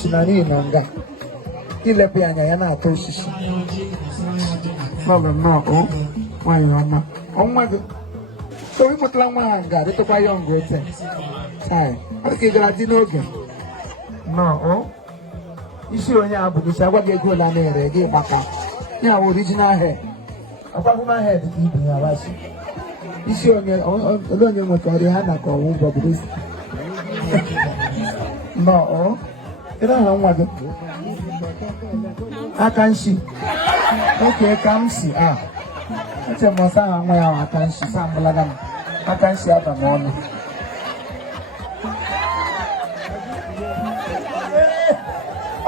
osisi na n'ihi na nga ilepụ anya ya na-atọ osisi nnọọ nwanyị ọma ọnwa gị so ịmụtala nwa ha nga dịtụkwa ya nga ote ọ dị ka ị gara dị n'oge nnọọ isi onye a bụ isi agwa gị ego ole a na-ere gị gbaka ya bụ original hair akwagụma hair dị ka ibe ya wasị isi onye ole onye nweta ọrịa ha na ka ọnwụ ụgwọ bụrụ isi nnọọ ịra ha nwa gị aka nshi oke ka m si eche m ọsa ha nwa ya ahụ aka nshi sa mbalaga m aka nshi aba m ọnụ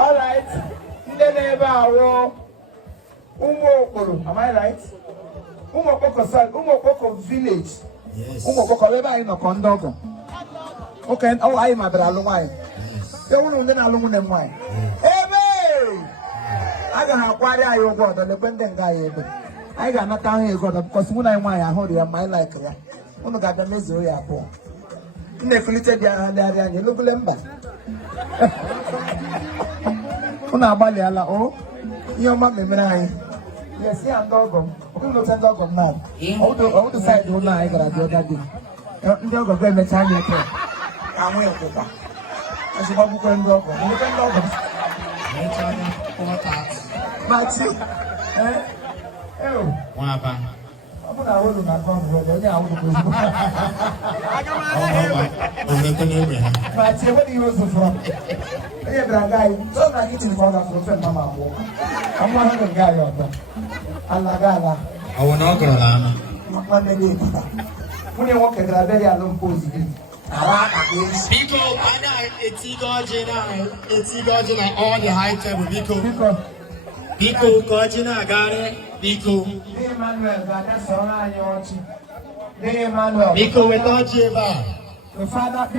alright ndị na-ebe ahụ ụmụ okporo am I right ụmụ okpoko village ụmụ okpoko ebe anyị nọkọ ndị ọgọ oke anyị mabara alụ nwaanyị ewuru ndị na-alụ nwunye m nwaanyị aga ha akwari anyị ụgwọ ọdọ lekwe ndị nga anyị ebe anyị ga-anata ahụ ego ọdọ bụkọsi mụ na anyị nwaanyị ahụrụ ya ma anyị laikụ ya unu ga-abịa mezuo ya abụọ m na-ekulite dị agha legharị anya elugole mba unu agbalịala ihe ọma memere anyị yesi ya ndị ọgọ m ụlọcha ndị ọgọ m na ọdụ saịdị ụlọ anyị gara dị ọda dị ndị ọgọ ga-emecha anya eke anwụ ekwụkwa azụgbagwụkwe ndị ọgọ Mati, I'm not holding my gun, brother. I Mati, what do you use from? Hey, guy, don't like eating for the mama. I'm one of the guy on that. Alagala. I will not go down. One day, when you walk at the very alone pose. People, it's all the high table. People, Gojina, Gare, Biko. Biko without Jeva. The father,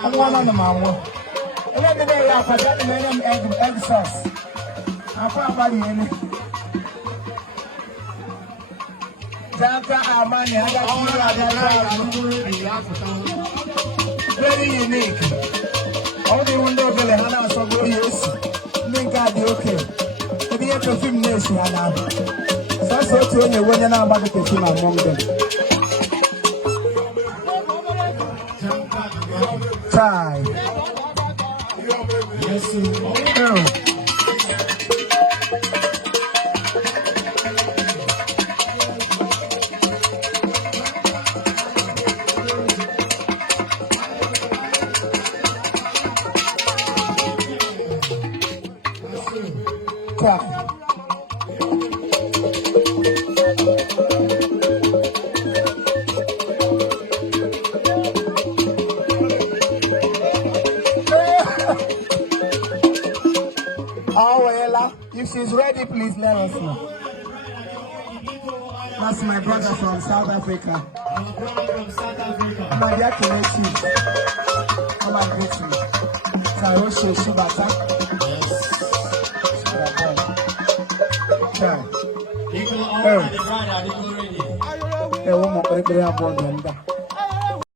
I'm one on the mama. And every day I forgot the name egg sauce. I found body in it. Jaka Armani, I got very unique. All the window belly, Hannah, so go use. Think I'll be okay. To be a perfume nation, Hannah. So to any when you're not about to perfume among them. Try. Yes, sir. If she's ready, please let us know. That's my brother from South Africa. I'm here to meet you. Come and meet me. Saroshe Shibata. Yes. Hey, one more.